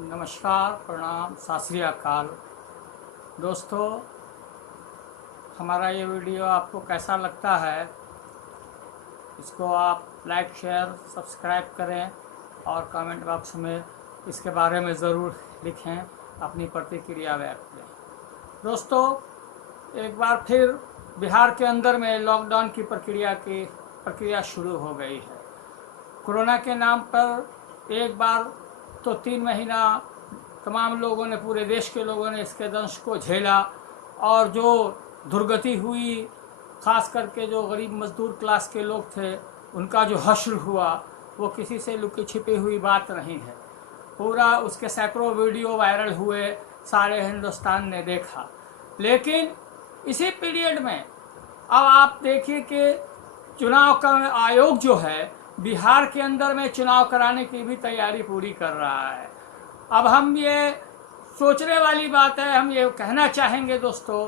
नमस्कार, प्रणाम, सत श्री अकाल। दोस्तों, हमारा ये वीडियो आपको कैसा लगता है, इसको आप लाइक, शेयर, सब्सक्राइब करें और कमेंट बॉक्स में इसके बारे में ज़रूर लिखें, अपनी प्रतिक्रिया व्यक्त करें। दोस्तों, एक बार फिर बिहार के अंदर में लॉकडाउन की प्रक्रिया शुरू हो गई है। कोरोना के नाम पर एक बार तो 3 महीना तमाम लोगों ने, पूरे देश के लोगों ने इसके दंश को झेला और जो दुर्गति हुई, ख़ास करके जो गरीब मजदूर क्लास के लोग थे, उनका जो हश्र हुआ वो किसी से लुकी छिपी हुई बात नहीं है। पूरा उसके सैकड़ों वीडियो वायरल हुए, सारे हिंदुस्तान ने देखा। लेकिन इसी पीरियड में अब आप देखिए कि चुनाव का आयोग जो है बिहार के अंदर में चुनाव कराने की भी तैयारी पूरी कर रहा है। अब हम ये सोचने वाली बात है, हम ये कहना चाहेंगे दोस्तों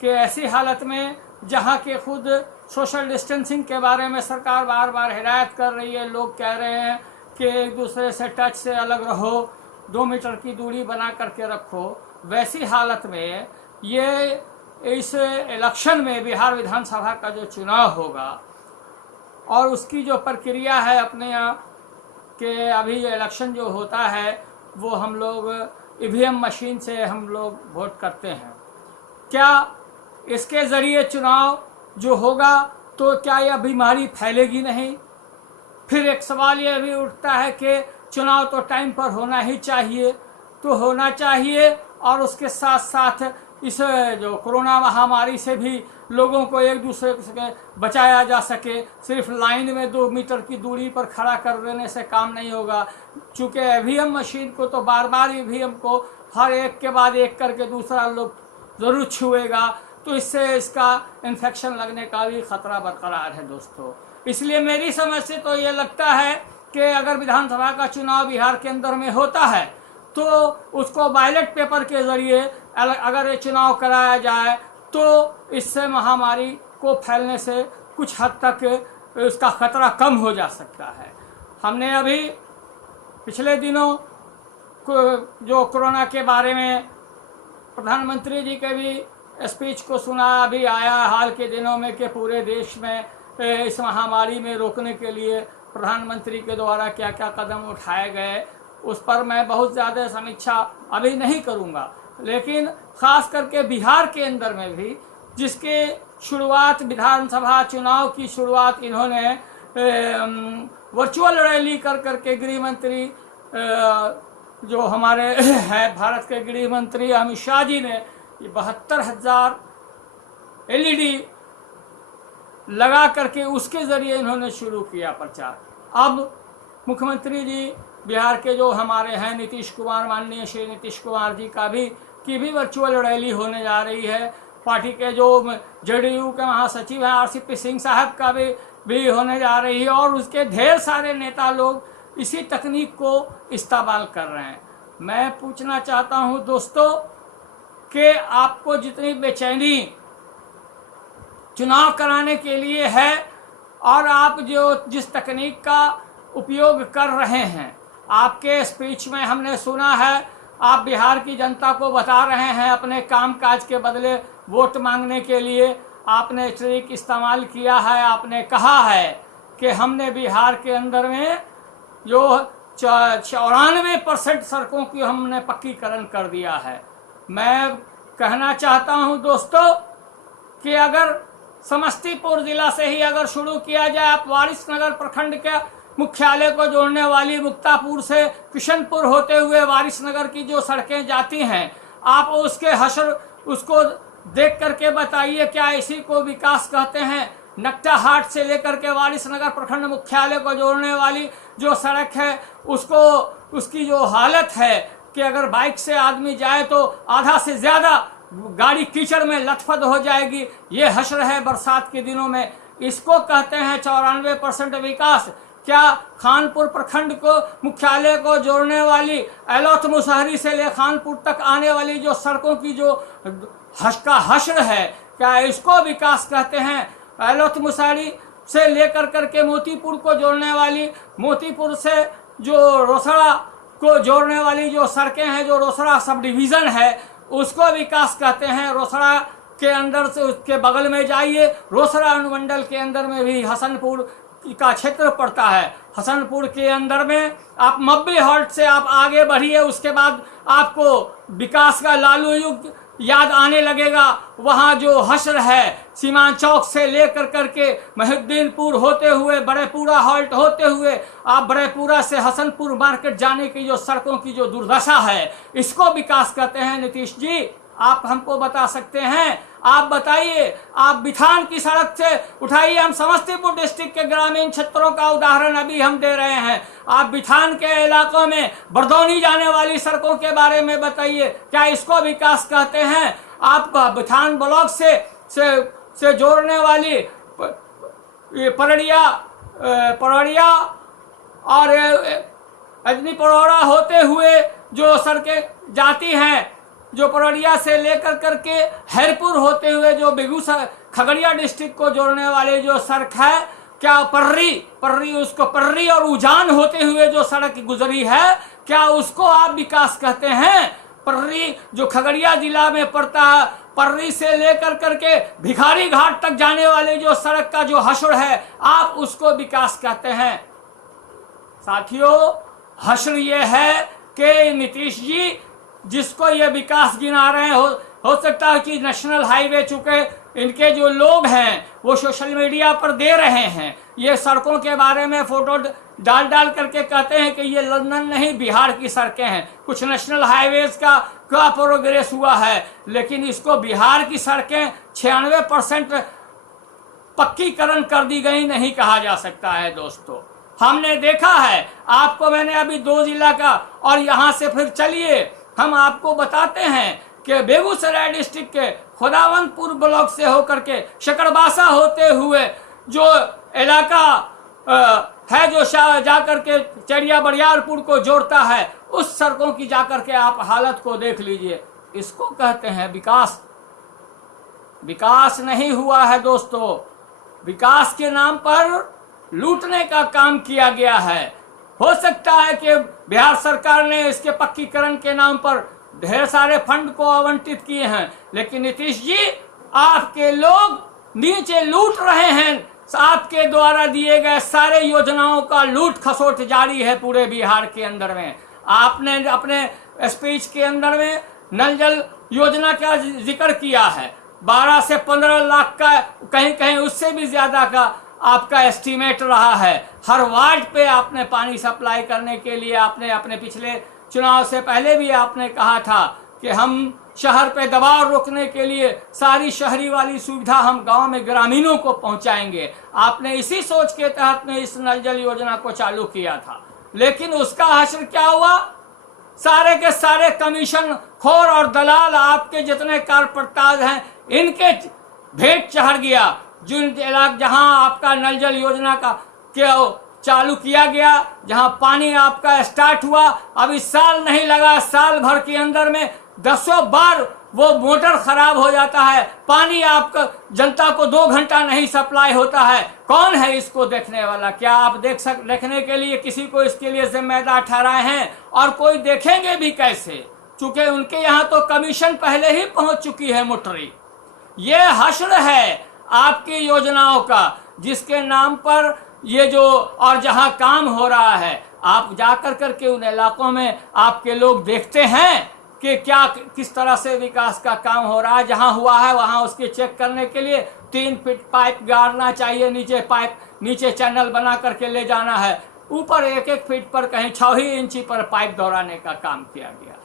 कि ऐसी हालत में जहाँ के खुद सोशल डिस्टेंसिंग के बारे में सरकार बार बार हिदायत कर रही है, लोग कह रहे हैं कि एक दूसरे से टच से अलग रहो, 2 मीटर की दूरी बना करके रखो, वैसी हालत में ये इस इलेक्शन में बिहार विधानसभा का जो चुनाव होगा और उसकी जो प्रक्रिया है, अपने यहाँ के अभी इलेक्शन जो होता है वो हम लोग ईवीएम मशीन से हम लोग वोट करते हैं। क्या इसके ज़रिए चुनाव जो होगा तो क्या यह बीमारी फैलेगी नहीं? फिर एक सवाल यह भी उठता है कि चुनाव तो टाइम पर होना ही चाहिए, तो होना चाहिए और उसके साथ साथ इस जो कोरोना महामारी से भी लोगों को एक दूसरे से बचाया जा सके। सिर्फ लाइन में 2 मीटर की दूरी पर खड़ा कर देने से काम नहीं होगा, चूँकि ईवीएम मशीन को तो बार बार ईवीएम को हर एक के बाद एक करके दूसरा लोग ज़रूर छुएगा, तो इससे इसका इन्फेक्शन लगने का भी खतरा बरकरार है दोस्तों। इसलिए मेरी समझ से तो ये लगता है कि अगर विधानसभा का चुनाव बिहार के अंदर में होता है तो उसको बैलेट पेपर के ज़रिए अगर ये चुनाव कराया जाए तो इससे महामारी को फैलने से कुछ हद तक उसका खतरा कम हो जा सकता है। हमने अभी पिछले दिनों जो कोरोना के बारे में प्रधानमंत्री जी के भी स्पीच को सुना, अभी आया हाल के दिनों में कि पूरे देश में इस महामारी में रोकने के लिए प्रधानमंत्री के द्वारा क्या क्या कदम उठाए गए, उस पर मैं बहुत ज़्यादा समीक्षा अभी नहीं करूँगा। लेकिन ख़ास करके बिहार के अंदर में भी जिसके शुरुआत विधानसभा चुनाव की शुरुआत इन्होंने वर्चुअल रैली कर करके गृह मंत्री जो हमारे हैं भारत के गृह मंत्री अमित शाह जी ने 72,000 LED लगा करके उसके ज़रिए इन्होंने शुरू किया प्रचार। अब मुख्यमंत्री जी बिहार के जो हमारे हैं नीतीश कुमार, माननीय श्री नीतीश कुमार जी की भी वर्चुअल रैली होने जा रही है। पार्टी के जो JDU के महासचिव हैं RCP सिंह साहब का भी होने जा रही है और उसके ढेर सारे नेता लोग इसी तकनीक को इस्तेमाल कर रहे हैं। मैं पूछना चाहता हूं दोस्तों कि आपको जितनी बेचैनी चुनाव कराने के लिए है और आप जो जिस तकनीक का उपयोग कर रहे हैं, आपके स्पीच में हमने सुना है आप बिहार की जनता को बता रहे हैं अपने कामकाज के बदले वोट मांगने के लिए आपने ट्रिक इस्तेमाल किया है। आपने कहा है कि हमने बिहार के अंदर में जो 94% सड़कों की हमने पक्कीकरण कर दिया है। मैं कहना चाहता हूं दोस्तों कि अगर समस्तीपुर जिला से ही अगर शुरू किया जाए, आप वारिसनगर प्रखंड के मुख्यालय को जोड़ने वाली मुक्तापुर से किशनपुर होते हुए वारिसनगर की जो सड़कें जाती हैं, आप उसको देख करके बताइए क्या इसी को विकास कहते हैं? नकटा हाट से लेकर के वारिसनगर प्रखंड मुख्यालय को जोड़ने वाली जो सड़क है उसकी जो हालत है कि अगर बाइक से आदमी जाए तो आधा से ज़्यादा गाड़ी कीचड़ में लथपथ हो जाएगी। ये हश्र है बरसात के दिनों में, इसको कहते हैं 94% विकास। क्या खानपुर प्रखंड को मुख्यालय को जोड़ने वाली एलौथ मुसहरी से ले खानपुर तक आने वाली जो सड़कों की जो हश्र है, क्या इसको विकास कहते हैं? एलौथ मुसहरी से लेकर करके मोतीपुर को जोड़ने वाली, मोतीपुर से जो रोसड़ा को जोड़ने वाली जो सड़कें हैं, जो रोसड़ा सब डिवीज़न है, उसको विकास कहते हैं। रोसड़ा के अंदर से उसके बगल में जाइए, रोसड़ा अनुमंडल के अंदर में भी हसनपुर का क्षेत्र पड़ता है। हसनपुर के अंदर में आप मब्बी हॉल्ट से आप आगे बढ़िए, उसके बाद आपको विकास का लालू युग याद आने लगेगा। वहाँ जो हश्र है, सीमान चौक से लेकर करके महिउद्दीनपुर होते हुए बड़ेपुरा हॉल्ट होते हुए आप बड़ेपुरा से हसनपुर मार्केट जाने की जो सड़कों की जो दुर्दशा है, इसको विकास कहते हैं। नीतीश जी, आप हमको बता सकते हैं? आप बताइए, आप बिथान की सड़क से उठाइए। हम समस्तीपुर डिस्ट्रिक्ट के ग्रामीण क्षेत्रों का उदाहरण अभी हम दे रहे हैं। आप बिथान के इलाकों में बरदौनी जाने वाली सड़कों के बारे में बताइए, क्या इसको विकास कहते हैं? आप बिथान ब्लॉक से जोड़ने वाली परवड़िया और अजनी पड़ौड़ा होते हुए जो सड़कें जाती हैं, जो परवड़िया से लेकर करके हैरपुर होते हुए जो बेगूसराय खगड़िया डिस्ट्रिक्ट को जोड़ने वाले जो सड़क है, क्या पर्री उसको पर्री और उजान होते हुए जो सड़क गुजरी है, क्या उसको आप विकास कहते हैं? पर्री जो खगड़िया जिला में पड़ता है, पर्री से लेकर करके भिखारी घाट तक जाने वाले जो सड़क का जो हश्र है, आप उसको विकास कहते हैं? साथियों, हश्र ये है कि नीतीश जी जिसको ये विकास गिना रहे हैं, हो सकता है कि नेशनल हाईवे चुके इनके जो लोग हैं वो सोशल मीडिया पर दे रहे हैं, ये सड़कों के बारे में फोटो डाल करके कहते हैं कि ये लंदन नहीं बिहार की सड़कें हैं। कुछ नेशनल हाईवेज का प्रोग्रेस हुआ है, लेकिन इसको बिहार की सड़कें 96% पक्कीकरण कर दी गई नहीं कहा जा सकता है। दोस्तों, हमने देखा है, आपको मैंने अभी 2 जिला का, और यहाँ से फिर चलिए हम आपको बताते हैं कि बेगूसराय डिस्ट्रिक्ट के खुदावंतपुर ब्लॉक से होकर के शकरबासा होते हुए जो इलाका है, जो जाकर के चरिया बरियारपुर को जोड़ता है, उस सड़कों की जाकर के आप हालत को देख लीजिए। इसको कहते हैं विकास? विकास नहीं हुआ है दोस्तों। विकास के नाम पर लूटने का काम किया गया है। हो सकता है कि बिहार सरकार ने इसके पक्कीकरण के नाम पर ढेर सारे फंड को आवंटित किए हैं, लेकिन नीतीश जी, आपके लोग नीचे लूट रहे हैं। आपके द्वारा दिए गए सारे योजनाओं का लूट खसोट जारी है पूरे बिहार के अंदर में। आपने अपने स्पीच के अंदर में नल जल योजना का जिक्र किया है। 12 से 15 लाख का, कहीं कहीं उससे भी ज्यादा का आपका एस्टीमेट रहा है। हर वार्ड पे आपने पानी सप्लाई करने के लिए आपने अपने पिछले चुनाव से पहले भी आपने कहा था कि हम शहर पे दबाव रोकने के लिए सारी शहरी वाली सुविधा हम गांव में ग्रामीणों को पहुंचाएंगे। आपने इसी सोच के तहत में इस नल जल योजना को चालू किया था, लेकिन उसका हश्र क्या हुआ? सारे के सारे कमीशन खोर और दलाल, आपके जितने कारपर्ताज हैं, इनके भेंट चढ़ गया। जिन इलाके जहां आपका नल जल योजना का चालू किया गया, जहां पानी आपका स्टार्ट हुआ, अभी साल नहीं लगा, साल भर के अंदर में 10 बार वो मोटर खराब हो जाता है। पानी आपका जनता को 2 घंटा नहीं सप्लाई होता है। कौन है इसको देखने वाला? क्या आप देखने के लिए किसी को इसके लिए जिम्मेदार ठहराए हैं? और कोई देखेंगे भी कैसे, चूंकि उनके यहाँ तो कमीशन पहले ही पहुंच चुकी है मोटरी। ये हश्र है आपकी योजनाओं का, जिसके नाम पर ये जो और जहां काम हो रहा है, आप जाकर करके उन इलाकों में आपके लोग देखते हैं कि क्या किस तरह से विकास का काम हो रहा है। जहां हुआ है वहां उसके चेक करने के लिए 3 फीट पाइप गाड़ना चाहिए, नीचे चैनल बना करके ले जाना है, ऊपर 1-1 फीट पर कहीं 6 ही इंची पर पाइप दौड़ाने का काम किया गया।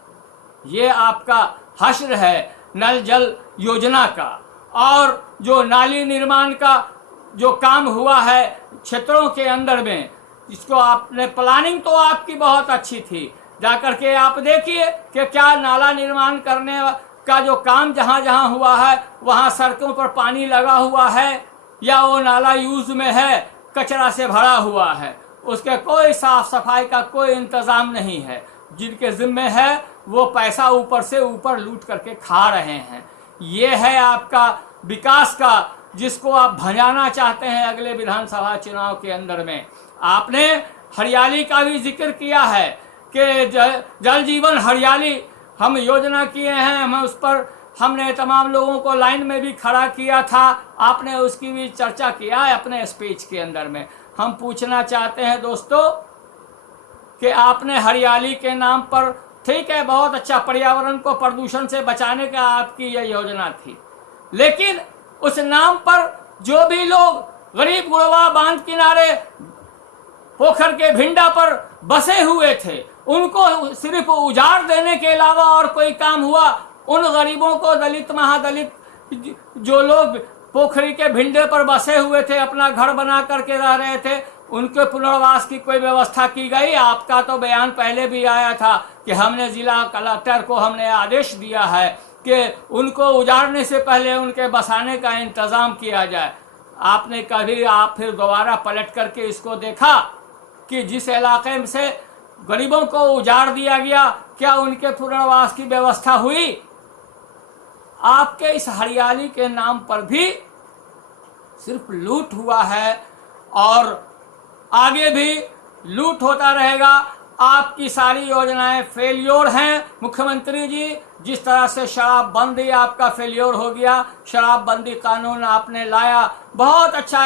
ये आपका हश्र है नल जल योजना का। और जो नाली निर्माण का जो काम हुआ है क्षेत्रों के अंदर में, इसको आपने प्लानिंग तो आपकी बहुत अच्छी थी। जाकर के आप देखिए कि क्या नाला निर्माण करने का जो काम जहां जहां हुआ है वहां सड़कों पर पानी लगा हुआ है, या वो नाला यूज में है, कचरा से भरा हुआ है, उसके कोई साफ सफाई का कोई इंतजाम नहीं है। जिनके जिम्मे है वो पैसा ऊपर से ऊपर लूट करके खा रहे हैं। ये है आपका विकास का, जिसको आप भंजाना चाहते हैं अगले विधानसभा चुनाव के अंदर में। आपने हरियाली का भी जिक्र किया है कि जल जीवन हरियाली हम योजना किए हैं, हम उस पर हमने तमाम लोगों को लाइन में भी खड़ा किया था, आपने उसकी भी चर्चा किया है अपने स्पीच के अंदर में। हम पूछना चाहते हैं दोस्तों कि आपने हरियाली के नाम पर, ठीक है बहुत अच्छा, पर्यावरण को प्रदूषण से बचाने का आपकी यह योजना थी, लेकिन उस नाम पर जो भी लोग गरीब गुरबा बांध किनारे पोखर के भिंडा पर बसे हुए थे, उनको सिर्फ उजाड़ देने के अलावा और कोई काम हुआ? उन गरीबों को, दलित महादलित जो लोग पोखरी के भिंडे पर बसे हुए थे, अपना घर बना करके रह रहे थे, उनके पुनर्वास की कोई व्यवस्था की गई? आपका तो बयान पहले भी आया था कि हमने जिला कलेक्टर को हमने आदेश दिया है कि उनको उजाड़ने से पहले उनके बसाने का इंतजाम किया जाए। आपने कभी आप फिर दोबारा पलट करके इसको देखा कि जिस इलाके से गरीबों को उजाड़ दिया गया, क्या उनके पुनर्वास की व्यवस्था हुई? आपके इस हरियाली के नाम पर भी सिर्फ लूट हुआ है और आगे भी लूट होता रहेगा। आपकी सारी योजनाएं फेलियर हैं मुख्यमंत्री जी। जिस तरह से शराबबंदी आपका फेलियर हो गया, शराबबंदी कानून आपने लाया, बहुत अच्छा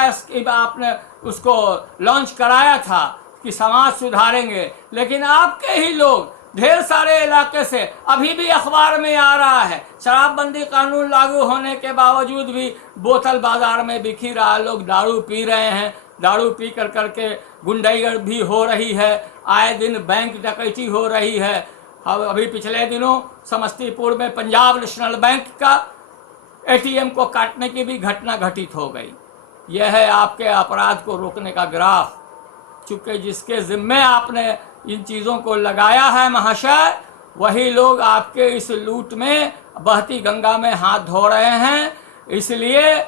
आपने उसको लॉन्च कराया था कि समाज सुधारेंगे, लेकिन आपके ही लोग ढेर सारे इलाके से, अभी भी अखबार में आ रहा है, शराबबंदी कानून लागू होने के बावजूद भी बोतल बाजार में बिखी रहा, लोग दारू पी रहे हैं, दारू पी कर करके गुंडागर्दी भी हो रही है, आए दिन बैंक डकैती हो रही है। अभी पिछले दिनों समस्तीपुर में पंजाब नेशनल बैंक का एटीएम को काटने की भी घटना घटित हो गई। यह है आपके अपराध को रोकने का ग्राफ। चूंकि जिसके जिम्मे आपने इन चीज़ों को लगाया है महाशय, वही लोग आपके इस लूट में बहती गंगा में हाथ धो रहे हैं। इसलिए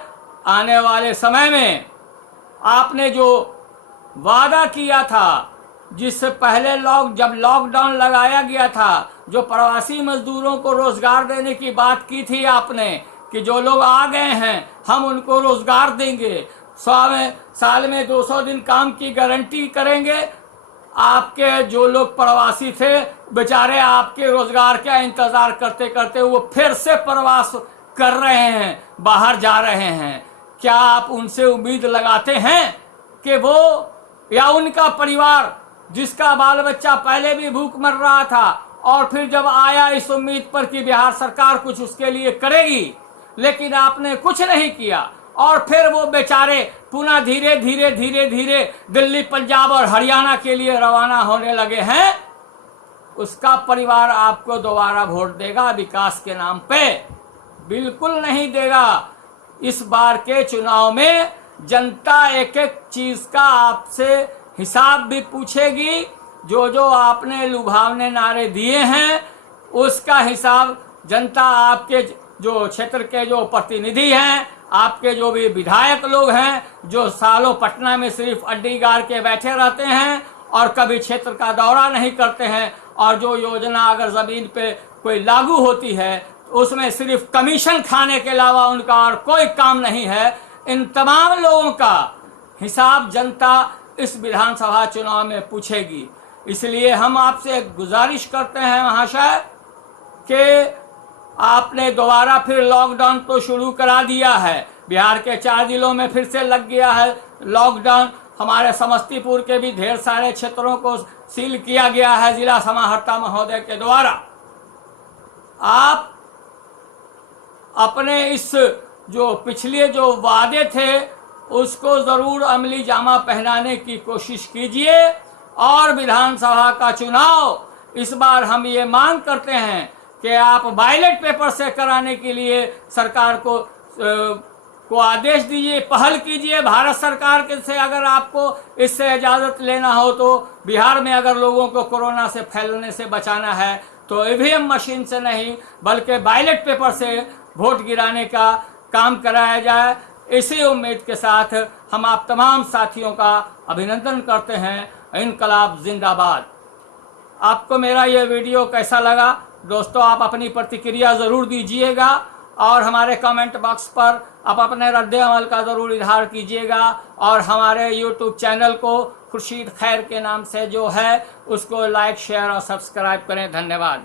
आने वाले समय में आपने जो वादा किया था, जिससे पहले जब लॉकडाउन लगाया गया था, जो प्रवासी मजदूरों को रोजगार देने की बात की थी आपने कि जो लोग आ गए हैं हम उनको रोजगार देंगे, साल में 200 दिन काम की गारंटी करेंगे। आपके जो लोग प्रवासी थे बेचारे आपके रोजगार का इंतजार करते करते वो फिर से प्रवास कर रहे हैं, बाहर जा रहे हैं। क्या आप उनसे उम्मीद लगाते हैं कि वो या उनका परिवार, जिसका बाल बच्चा पहले भी भूख मर रहा था और फिर जब आया इस उम्मीद पर कि बिहार सरकार कुछ उसके लिए करेगी, लेकिन आपने कुछ नहीं किया और फिर वो बेचारे पुनः धीरे धीरे धीरे धीरे दिल्ली, पंजाब और हरियाणा के लिए रवाना होने लगे हैं, उसका परिवार आपको दोबारा वोट देगा विकास के नाम पे? बिल्कुल नहीं देगा। इस बार के चुनाव में जनता एक एक चीज का आपसे हिसाब भी पूछेगी। जो जो आपने लुभावने नारे दिए हैं उसका हिसाब जनता, आपके जो क्षेत्र के जो प्रतिनिधि हैं, आपके जो भी विधायक लोग हैं, जो सालों पटना में सिर्फ अड्डी गाड़ के बैठे रहते हैं और कभी क्षेत्र का दौरा नहीं करते हैं, और जो योजना अगर जमीन पे कोई लागू होती है तो उसमें सिर्फ कमीशन खाने के अलावा उनका और कोई काम नहीं है, इन तमाम लोगों का हिसाब जनता इस विधानसभा चुनाव में पूछेगी। इसलिए हम आपसे गुजारिश करते हैं महाशय कि आपने दोबारा फिर लॉकडाउन तो शुरू करा दिया है, बिहार के 4 जिलों में फिर से लग गया है लॉकडाउन। हमारे समस्तीपुर के भी ढेर सारे क्षेत्रों को सील किया गया है जिला समाहर्ता महोदय के द्वारा। आप अपने इस जो पिछले जो वादे थे उसको जरूर अमली जामा पहनाने की कोशिश कीजिए, और विधानसभा का चुनाव इस बार हम ये मांग करते हैं कि आप बैलेट पेपर से कराने के लिए सरकार को आदेश दीजिए, पहल कीजिए। भारत सरकार के से अगर आपको इससे इजाज़त लेना हो तो बिहार में अगर लोगों को कोरोना से फैलने से बचाना है तो ईवीएम मशीन से नहीं बल्कि बैलेट पेपर से वोट गिराने का काम कराया जाए। इसी उम्मीद के साथ हम आप तमाम साथियों का अभिनंदन करते हैं। इनकलाब जिंदाबाद। आपको मेरा यह वीडियो कैसा लगा दोस्तों, आप अपनी प्रतिक्रिया ज़रूर दीजिएगा और हमारे कमेंट बॉक्स पर आप अपने रद्द अमल का ज़रूर इजहार कीजिएगा और हमारे यूट्यूब चैनल को खुर्शीद खैर के नाम से जो है उसको लाइक शेयर और सब्सक्राइब करें। धन्यवाद।